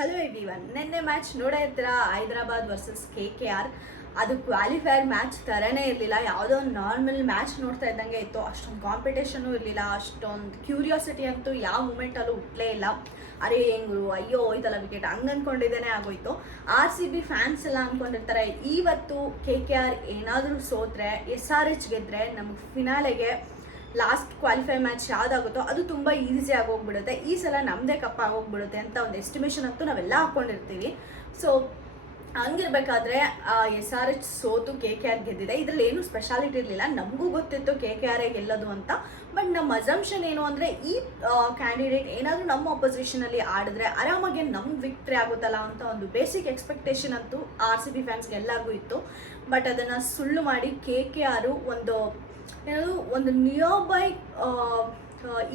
Hello everyone, ನಿನ್ನೆ match ನೋಡೇ ಇರ್ತೀರಾ, ಹೈದರಾಬಾದ್ ವರ್ಸಸ್ KKR. ಅದು ಕ್ವಾಲಿಫೈರ್ ಮ್ಯಾಚ್ ಥರನೇ ಇರಲಿಲ್ಲ. ಯಾವುದೋ ಒಂದು ನಾರ್ಮಲ್ ಮ್ಯಾಚ್ ನೋಡ್ತಾ ಇದ್ದಂಗೆ ಇತ್ತು. ಅಷ್ಟೊಂದು ಕಾಂಪಿಟೇಷನು ಇರಲಿಲ್ಲ, ಅಷ್ಟೊಂದು ಕ್ಯೂರಿಯಾಸಿಟಿ ಅಂತೂ ಯಾವ ಮೂಮೆಂಟಲ್ಲೂ ಹುಟ್ಟಲೇ ಇಲ್ಲ. ಅರೆ ಹೆಂಗರು, ಅಯ್ಯೋ ಹೋಯ್ತಲ್ಲ ವಿಕೆಟ್, ಹಂಗೆ ಅಂದ್ಕೊಂಡಿದ್ದೇನೆ ಆಗೋಯ್ತು. RCB ಫ್ಯಾನ್ಸ್ ಎಲ್ಲ ಅಂದ್ಕೊಂಡಿರ್ತಾರೆ ಇವತ್ತು KKR ಏನಾದರೂ ಸೋತ್ರೆ, SRH ಗೆದ್ದರೆ ನಮಗೆ ಫಿನಾಲೆಗೆ ಲಾಸ್ಟ್ ಕ್ವಾಲಿಫೈ ಮ್ಯಾಚ್ ಯಾವುದಾಗುತ್ತೋ ಅದು ತುಂಬ ಈಸಿ ಆಗೋಗ್ಬಿಡುತ್ತೆ. ಈ ಸಲ ನಮ್ಮದೇ ಕಪ್ ಆಗೋಗ್ಬಿಡುತ್ತೆ ಅಂತ ಒಂದು ಎಸ್ಟಿಮೇಷನ್ ಅಂತೂ ನಾವೆಲ್ಲ ಹಾಕ್ಕೊಂಡಿರ್ತೀವಿ. ಸೊ ಹಂಗಿರ್ಬೇಕಾದ್ರೆ SRH ಸೋತು KKR ಗೆದ್ದಿದೆ. ಇದರಲ್ಲಿ ಏನೂ ಸ್ಪೆಷಾಲಿಟಿ ಇರಲಿಲ್ಲ. ನಮಗೂ ಗೊತ್ತಿತ್ತು KKR ಗೆಲ್ಲೋದು ಅಂತ. ಬಟ್ ನಮ್ಮ ಅಸಂಪ್ಷನ್ ಏನು ಅಂದರೆ, ಈ ಕ್ಯಾಂಡಿಡೇಟ್ ಏನಾದರೂ ನಮ್ಮ ಅಪೋಸಿಷನಲ್ಲಿ ಆಡಿದ್ರೆ ಆರಾಮಾಗಿ ನಮ್ಗೆ ವಿಕ್ಟ್ರಿ ಆಗುತ್ತಲ್ಲ ಅಂತ ಒಂದು ಬೇಸಿಕ್ ಎಕ್ಸ್ಪೆಕ್ಟೇಷನ್ ಅಂತೂ RCB ಫ್ಯಾನ್ಸ್ಗೆ ಎಲ್ಲರಿಗೂ ಇತ್ತು. ಬಟ್ ಅದನ್ನು ಸುಳ್ಳು ಮಾಡಿ KKR ಒಂದು ನಿಯರ್ ಬೈ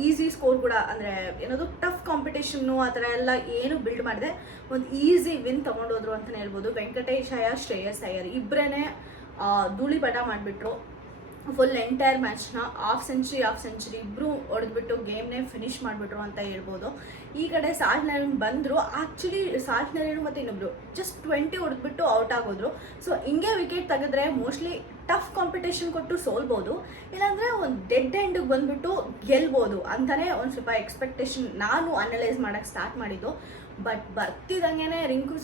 ಈಸಿ ಸ್ಕೋರ್ ಕೂಡ, ಅಂದರೆ ಏನದು ಟಫ್ ಕಾಂಪಿಟೇಷನ್ನು ಆ ಥರ ಎಲ್ಲ ಏನು ಬಿಲ್ಡ್ ಮಾಡಿದೆ, ಒಂದು ಈಸಿ ವಿನ್ ತೊಗೊಂಡೋದ್ರು ಅಂತಲೇ ಹೇಳ್ಬೋದು. ವೆಂಕಟೇಶ್ ಅಯ್ಯರ್, ಶ್ರೇಯಸ್ ಅಯ್ಯರ್ ಇಬ್ಬರೇ ಧೂಳಿಪಟ ಮಾಡಿಬಿಟ್ರು. ಫುಲ್ ಎಂಟೈರ್ ಮ್ಯಾಚ್ನ ಹಾಫ್ ಸೆಂಚುರಿ ಇಬ್ಬರು ಹೊಡೆದ್ಬಿಟ್ಟು ಗೇಮ್ನೇ ಫಿನಿಷ್ ಮಾಡಿಬಿಟ್ರು ಅಂತ ಹೇಳ್ಬೋದು. ಈ ಕಡೆ ಸಾಲ್ಟ್ ನರೇನ್ ಬಂದರು. ಆ್ಯಕ್ಚುಲಿ ಸಾಲ್ಟ್ ನರೇನು ಮತ್ತು ಇನ್ನೊಬ್ರು ಜಸ್ಟ್ 20 ಹೊಡೆದ್ಬಿಟ್ಟು ಔಟ್ ಆಗೋದ್ರು. ಸೊ ಹಿಂಗೆ ವಿಕೆಟ್ ತೆಗೆದ್ರೆ ಮೋಸ್ಟ್ಲಿ ಟಫ್ ಕಾಂಪಿಟೇಷನ್ ಕೊಟ್ಟು ಸೋಲ್ಬೋದು, ಇಲ್ಲಾಂದರೆ ಒಂದು ಡೆಡ್ ಎಂಡಿಗೆ ಬಂದುಬಿಟ್ಟು ಗೆಲ್ಬೋದು ಅಂತಲೇ ಒಂದು ಸ್ವಲ್ಪ ಎಕ್ಸ್ಪೆಕ್ಟೇಷನ್ ನಾನು ಅನಲೈಸ್ ಮಾಡೋಕ್ಕೆ ಸ್ಟಾರ್ಟ್ ಮಾಡಿದ್ದು. ಬಟ್ ಬರ್ತಿದ್ದಂಗೆ ರಿಂಕು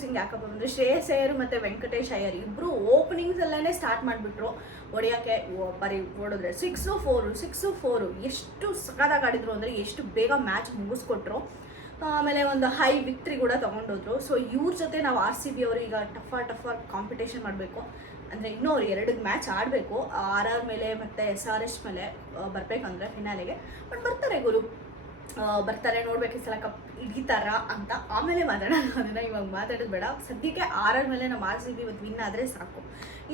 ಸಿಂಗ್ ಯಾಕಪ್ಪ ಅಂದರೆ ಶ್ರೇಯಸ್ ಅಯ್ಯರ್ ಮತ್ತು ವೆಂಕಟೇಶ್ ಅಯ್ಯರ್ ಇಬ್ಬರು ಓಪನಿಂಗ್ಸಲ್ಲೇ ಸ್ಟಾರ್ಟ್ ಮಾಡಿಬಿಟ್ರು ಹೊಡೆಯೋಕ್ಕೆ. ಬರೀ ಹೊಡೆದ್ರೆ 6-4 ಎಷ್ಟು ಸಖತ್ತಾಗಿ ಆಡಿದ್ರು ಅಂದರೆ ಎಷ್ಟು ಬೇಗ ಮ್ಯಾಚ್ ಮುಗಿಸ್ಕೊಟ್ರು. ಆಮೇಲೆ ಒಂದು ಹೈ ವಿಕ್ಟ್ರಿ ಕೂಡ ತೊಗೊಂಡೋದ್ರು. ಸೊ ಇವ್ರ ಜೊತೆ ನಾವು RCB ಅವರು ಈಗ ಟಫ್ ಕಾಂಪಿಟೇಷನ್ ಮಾಡಬೇಕು. ಅಂದರೆ ಇನ್ನೂ ಅವ್ರು 2 ಮ್ಯಾಚ್ ಆಡಬೇಕು, RR ಮೇಲೆ ಮತ್ತು SRH ಮೇಲೆ ಬರಬೇಕಂದ್ರೆ ಫಿನಾಲೆಗೆ. ಬಟ್ ಬರ್ತಾರೆ ನೋಡ್ಬೇಕು ಈ ಸಲ ಕಪ್ ಹಿಡಿತಾರ ಅಂತ. ಆಮೇಲೆ ಮಾತಾಡೋಣ, ಅದನ್ನು ಇವಾಗ ಮಾತಾಡೋದು ಬೇಡ. ಸದ್ಯಕ್ಕೆ RR ಮೇಲೆ ನಮ್ಮ RCB ಇವತ್ತು ವಿನ್ ಆದರೆ ಸಾಕು.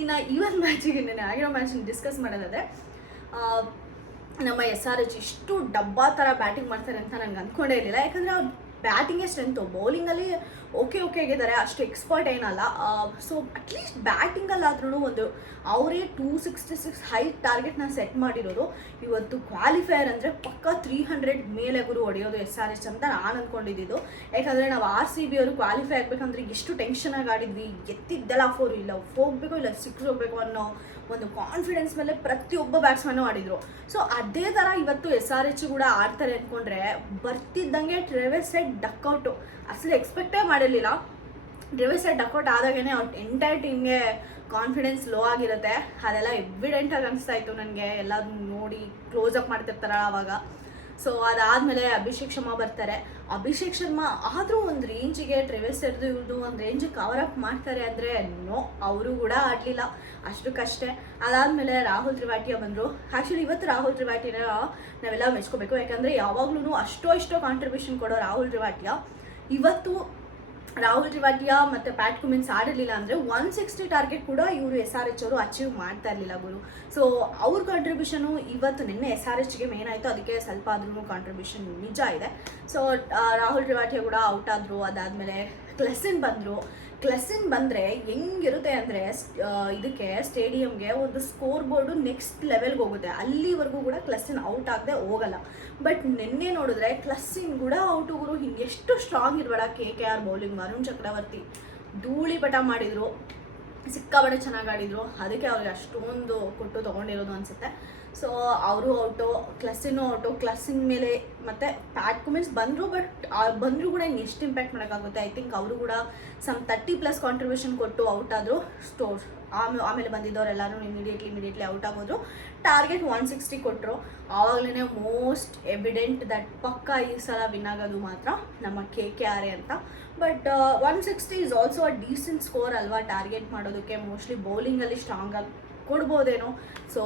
ಇನ್ನು ಇವತ್ತು ಮ್ಯಾಚಿಗೆ ಆಗಿರೋ ಮ್ಯಾಚನ್ನ ಡಿಸ್ಕಸ್ ಮಾಡೋದಾದರೆ, ನಮ್ಮ SRH ಇಷ್ಟು ಡಬ್ಬಾ ಥರ ಬ್ಯಾಟಿಂಗ್ ಮಾಡ್ತಾರೆ ಅಂತ ನಂಗೆ ಅಂದ್ಕೊಂಡೇ ಇರಲಿಲ್ಲ. ಯಾಕಂದರೆ ಅವ್ರು ಬ್ಯಾಟಿಂಗೇ ಸ್ಟ್ರೆಂತು, ಬೌಲಿಂಗಲ್ಲಿ ಓಕೆ ಆಗಿದ್ದಾರೆ, ಅಷ್ಟು ಎಕ್ಸ್ಪರ್ಟ್ ಏನಲ್ಲ. ಸೊ ಅಟ್ಲೀಸ್ಟ್ ಬ್ಯಾಟಿಂಗಲ್ಲಾದ್ರೂ ಒಂದು ಅವರೇ 266 ಹೈ ಟಾರ್ಗೆಟ್ನ ಸೆಟ್ ಮಾಡಿರೋರು. ಇವತ್ತು ಕ್ವಾಲಿಫೈಯರ್ ಅಂದರೆ ಪಕ್ಕ 300 ಮೇಲೆ ಗುರು ಹೊಡೆಯೋದು SRH ಅಂತ ನಾನು ಅಂದ್ಕೊಂಡಿದ್ದು. ಯಾಕಂದರೆ ನಾವು RCB ಅವರು ಕ್ವಾಲಿಫೈ ಆಗಬೇಕಂದ್ರೆ ಎಷ್ಟು ಟೆನ್ಷನಾಗಿ ಆಡಿದ್ವಿ. ಎತ್ತಿದ್ದೆಲ್ಲ 4 ಇಲ್ಲ ಹೋಗಬೇಕು, ಇಲ್ಲ 6 ಹೋಗಬೇಕು ಅನ್ನೋ ಒಂದು ಕಾನ್ಫಿಡೆನ್ಸ್ ಮೇಲೆ ಪ್ರತಿಯೊಬ್ಬ ಬ್ಯಾಟ್ಸ್ಮನ್ನು ಆಡಿದರು. ಸೊ ಅದೇ ಥರ ಇವತ್ತು SRH ಕೂಡ ಆಡ್ತಾರೆ ಅಂದ್ಕೊಂಡ್ರೆ, ಬರ್ತಿದ್ದಂಗೆ ಟ್ರೆವಿಸ್ ಹೆಡ್ ಡಕ್ಔಟು ಅಸಲು ಎಕ್ಸ್ಪೆಕ್ಟೇ ಮಾಡಿರಲಿಲ್ಲ. ಟ್ರೆವಿಸ್ ಹೆಡ್ ಡಕ್ಔಟ್ ಆದಾಗೇ ಅವ್ರ ಎಂಟೈರ್ ಟೀಮ್ಗೆ ಕಾನ್ಫಿಡೆನ್ಸ್ ಲೋ ಆಗಿರುತ್ತೆ. ಅದೆಲ್ಲ ಎವಿಡೆಂಟಾಗಿ ಅನಿಸ್ತಾ ಇತ್ತು ನನಗೆ, ಎಲ್ಲರೂ ನೋಡಿ ಕ್ಲೋಸಪ್ ಮಾಡ್ತಿರ್ತಾರಲ್ಲ ಆವಾಗ. ಸೊ ಅದಾದಮೇಲೆ ಅಭಿಷೇಕ್ ಶರ್ಮಾ ಬರ್ತಾರೆ. ಅಭಿಷೇಕ್ ಶರ್ಮಾ ಆದರೂ ಒಂದು ರೇಂಜಿಗೆ ಟ್ರೆವಿಸ್ ಹೆಡ್ದು ಇವ್ರದ್ದು ಒಂದು ರೇಂಜಿಗೆ ಕವರ್ ಅಪ್ ಮಾಡ್ತಾರೆ ಅಂದರೆ ನೋ, ಅವರು ಕೂಡ ಆಡಲಿಲ್ಲ, ಅಷ್ಟಕ್ಕಷ್ಟೇ. ಅದಾದಮೇಲೆ ರಾಹುಲ್ ತ್ರಿಪಾಠಿಯ ಬಂದರು. ಆ್ಯಕ್ಚುಲಿ ಇವತ್ತು ರಾಹುಲ್ ತ್ರಿಪಾಠಿನ ನಾವೆಲ್ಲ ಮೆಚ್ಕೋಬೇಕು. ಯಾಕಂದರೆ ಯಾವಾಗಲೂ ಅಷ್ಟೋ ಕಾಂಟ್ರಿಬ್ಯೂಷನ್ ಕೊಡೋ ರಾಹುಲ್ ತ್ರಿಪಾಠಿಯ ಇವತ್ತು ರಾಹುಲ್ ತ್ರಿಪಾಠಿಯ ಮತ್ತು ಪ್ಯಾಟ್ ಕುಮಿನ್ಸ್ ಆಡಿರಲಿಲ್ಲ ಅಂದರೆ 160 ಟಾರ್ಗೆಟ್ ಕೂಡ ಇವರು SRH ಅವರು ಅಚೀವ್ ಮಾಡ್ತಾ ಇರಲಿಲ್ಲ ಗುರು. ಸೊ ಅವ್ರ ಕಾಂಟ್ರಿಬ್ಯೂಷನು ಇವತ್ತು ನಿನ್ನೆ SRHಗೆ ಮೇನ್ ಆಯಿತು. ಅದಕ್ಕೆ ಸ್ವಲ್ಪ ಆದ್ರೂ ಕಾಂಟ್ರಿಬ್ಯೂಷನ್ ನಿಜ ಇದೆ. ಸೊ ರಾಹುಲ್ ತ್ರಿಪಾಠಿಯ ಕೂಡ ಔಟ್ ಆದರು. ಅದಾದಮೇಲೆ ಕ್ಲೆಸಿನ್ ಬಂದರೆ ಹೆಂಗಿರುತ್ತೆ ಅಂದರೆ, ಇದಕ್ಕೆ ಸ್ಟೇಡಿಯಮ್ಗೆ ಒಂದು ಸ್ಕೋರ್ ಬೋರ್ಡು ನೆಕ್ಸ್ಟ್ ಲೆವೆಲ್ಗೆ ಹೋಗುತ್ತೆ. ಅಲ್ಲಿವರೆಗೂ ಕೂಡ ಕ್ಲೆಸಿನ್ ಔಟ್ ಆಗದೆ ಹೋಗಲ್ಲ. ಬಟ್ ನಿನ್ನೆ ನೋಡಿದ್ರೆ ಕ್ಲೆಸಿನ್ ಕೂಡ ಔಟ್ ಹೋಗೋರು. ಹಿಂಗೆ ಎಷ್ಟು ಸ್ಟ್ರಾಂಗ್ ಇರಬೇಡ KKR ಬೌಲಿಂಗ್. ವರುಣ್ ಚಕ್ರವರ್ತಿ ಧೂಳಿಪಟ ಮಾಡಿದರು, ಸಿಕ್ಕಾಪಟ್ಟೆ ಚೆನ್ನಾಗಿ ಆಡಿದರು. ಅದಕ್ಕೆ ಅವ್ರಿಗೆ ಅಷ್ಟೊಂದು ಕೊಟ್ಟು ತೊಗೊಂಡಿರೋದು ಅನಿಸುತ್ತೆ. ಸೊ ಅವರು ಔಟು, ಕ್ಲೆಸಿನ್ನು ಔಟು. ಕ್ಲೆಸಿನ್ ಮೇಲೆ ಮತ್ತು ಪ್ಯಾಟ್ ಕುಮಿನ್ಸ್ ಬಂದರು. ಬಟ್ ಬಂದರೂ ಕೂಡ ಇನ್ನು ಎಷ್ಟು ಇಂಪ್ಯಾಕ್ಟ್ ಮಾಡೋಕ್ಕಾಗುತ್ತೆ. ಐ ಥಿಂಕ್ ಅವರು ಕೂಡ ಸಮ್ 30+ ಕಾಂಟ್ರಿಬ್ಯೂಷನ್ ಕೊಟ್ಟು ಔಟ್ ಆದರು. ಆಮೇಲೆ ಬಂದಿದ್ದವರೆಲ್ಲರೂ ಇಮಿಡಿಯೇಟ್ಲಿ ಔಟ್ ಆಗೋದ್ರು. ಟಾರ್ಗೆಟ್ 160 ಕೊಟ್ಟರು. ಆವಾಗಲೇ ಮೋಸ್ಟ್ ಎವಿಡೆಂಟ್ ದಟ್ ಪಕ್ಕ ಈ ಸಲ ವಿನ್ ಆಗೋದು ಮಾತ್ರ ನಮ್ಮ KKR ಅಂತ. But 160 is also a decent score ಅಲ್ವಾ ಟಾರ್ಗೆಟ್ ಮಾಡೋದಕ್ಕೆ. ಮೋಸ್ಟ್ಲಿ ಬೌಲಿಂಗಲ್ಲಿ ಸ್ಟ್ರಾಂಗಾಗಿ ಕೊಡ್ಬೋದೇನೋ. ಸೊ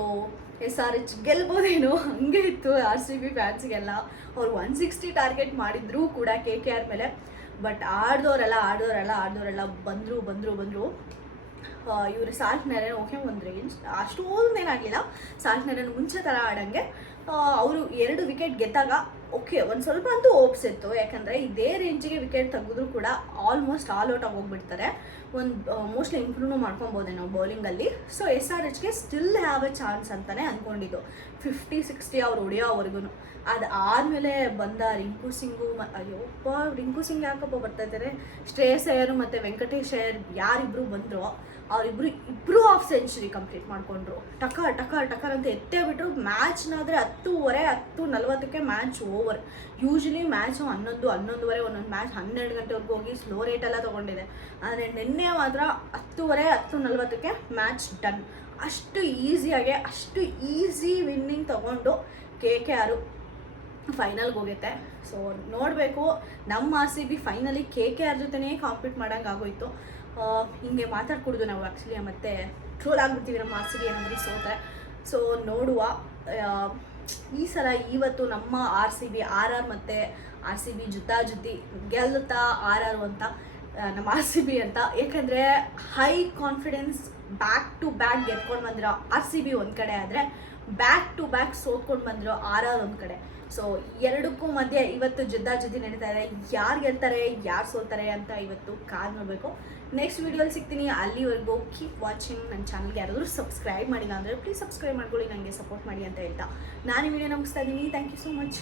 SRH ಗೆಲ್ಬೋದೇನೋ, ಹಂಗೆ ಇತ್ತು RCB ಫ್ಯಾನ್ಸ್ಗೆಲ್ಲ. ಅವ್ರು 160 ಟಾರ್ಗೆಟ್ ಮಾಡಿದ್ರು ಕೂಡ KKR ಮೇಲೆ. ಬಟ್ ಆಡ್ದವರೆಲ್ಲ ಬಂದರು. ಇವರು ಸಾಲ್ಟ್ ನರೇನ್ ಓಕೆ ಒಂದು ರೇಂಜ್ ಅಷ್ಟೊಂದು ಏನಾಗಲಿಲ್ಲ. ಸಾಲ್ಟ್ ನರೇನ್ ಮುಂಚೆ ಥರ ಆಡಂಗೆ ಅವರು 2 ವಿಕೆಟ್ ಗೆದ್ದಾಗ ಓಕೆ ಒಂದು ಸ್ವಲ್ಪ ಅಂತೂ ಓಪ್ಸ್ ಇತ್ತು. ಯಾಕಂದರೆ ಇದೇ ರೇಂಜಿಗೆ ವಿಕೆಟ್ ತೆಗೆದ್ರು ಕೂಡ ಆಲ್ಮೋಸ್ಟ್ ಆಲ್ ಔಟ್ ಆಗಿ ಹೋಗ್ಬಿಡ್ತಾರೆ. ಒಂದು ಮೋಸ್ಟ್ಲಿ ಇಂಪ್ರೂವ್ ಮಾಡ್ಕೊಬೋದೆ ನಾವು ಬೌಲಿಂಗಲ್ಲಿ. ಸೊ SRHಗೆ ಸ್ಟಿಲ್ ಹ್ಯಾವ್ ಎ ಚಾನ್ಸ್ ಅಂತಲೇ ಅಂದ್ಕೊಂಡಿದ್ದು. 50-60 ಅವ್ರು ಹೊಡೆಯೋವರೆಗೂ. ಅದು ಆದಮೇಲೆ ಬಂದ ರಿಂಕು ಸಿಂಗು ಅಯ್ಯೋಪ್ಪ ರಿಂಕು ಸಿಂಗ್ ಯಾಕಪ್ಪ ಬರ್ತಾ ಇದ್ದಾರೆ, ಶ್ರೇಯಸ್ ಅಯ್ಯರ್ ಮತ್ತು ವೆಂಕಟೇಶ್ ಅಯ್ಯರ್ ಯಾರಿಬ್ಬರು ಬಂದರು ಅವರಿಬ್ಬರು ಹಾಫ್ ಸೆಂಚುರಿ ಕಂಪ್ಲೀಟ್ ಮಾಡಿಕೊಂಡ್ರು. ಟಕರ್ ಅಂತ ಎತ್ತೇ ಬಿಟ್ಟರು. ಮ್ಯಾಚ್ನಾದರೆ 10:40 ಮ್ಯಾಚ್ ಓವರ್. ಯೂಶ್ವಲಿ ಮ್ಯಾಚು 11:30 ಒಂದೊಂದು ಮ್ಯಾಚ್ 12 ಗಂಟೆವರೆಗೂ ಹೋಗಿ ಸ್ಲೋ ರೇಟೆಲ್ಲ ತೊಗೊಂಡಿದೆ. ಆದರೆ ನಿನ್ನೆ ಮಾತ್ರ 10:40 ಮ್ಯಾಚ್ ಡನ್. ಅಷ್ಟು ಈಸಿ ವಿನ್ನಿಂಗ್ ತೊಗೊಂಡು KKR ಫೈನಲ್ಗೆ ಹೋಗುತ್ತೆ. ಸೊ ನೋಡಬೇಕು, ನಮ್ಮ RCB ಫೈನಲಿ KKR ಜೊತೆನೇ ಕಾಂಪೀಟ್ ಮಾಡೋಂಗೆ ಆಗೋಯ್ತು. ಹಿಂಗೆ ಮಾತಾಡ್ಕೊಡ್ದು ನಾವು ಆ್ಯಕ್ಚುಲಿ, ಮತ್ತು ಟ್ರೋಲ್ ಆಗಿಬಿಡ್ತೀವಿ ನಮ್ಮ RCB ಏನಾದರೂ ಸೋತ್ರೆ. ಸೊ ನೋಡುವ, ಈ ಸಲ ಇವತ್ತು ನಮ್ಮ RCB RR ಮತ್ತು RCB ಜುದ್ದಿ ಗೆಲ್ಲುತ್ತಾ RR ಅಂತ ನಮ್ಮ RCB ಅಂತ. ಯಾಕಂದರೆ high confidence back to back ಗೆದ್ಕೊಂಡು ಬಂದಿರೋ RCB ಒಂದು ಕಡೆ ಆದರೆ, ಬ್ಯಾಕ್ ಟು ಬ್ಯಾಕ್ ಸೋತ್ಕೊಂಡು ಬಂದಿರೋ RR ಒಂದು ಕಡೆ. ಸೊ ಎರಡಕ್ಕೂ ಮಧ್ಯೆ ಇವತ್ತು ಜುದ್ದಿ ನಡೀತಾ ಇದೆ. ಯಾರು ಗೆಲ್ತಾರೆ ಯಾರು ಸೋಲ್ತಾರೆ ಅಂತ ಇವತ್ತು ಕಾದು ನೋಡಬೇಕು. ನೆಕ್ಸ್ಟ್ ವೀಡಿಯೋಲಿ ಸಿಗ್ತೀನಿ. ಅಲ್ಲಿವರೆಗೂ ಕೀಪ್ ವಾಚಿಂಗ್. ನನ್ನ ಚಾನಲ್ಗೆ ಯಾರಾದರೂ ಸಬ್ಸ್ಕ್ರೈಬ್ ಮಾಡಿಲ್ಲ ಅಂದರೆ ಪ್ಲೀಸ್ ಸಬ್ಸ್ಕ್ರೈಬ್ ಮಾಡ್ಕೊಳ್ಳಿ, ನನಗೆ ಸಪೋರ್ಟ್ ಮಾಡಿ ಅಂತ ಹೇಳ್ತಾ ನಾನು ಈ ವಿಡಿಯೋನ ಮುಗಿಸ್ತಾ ಇದ್ದೀನಿ. Thank you so much.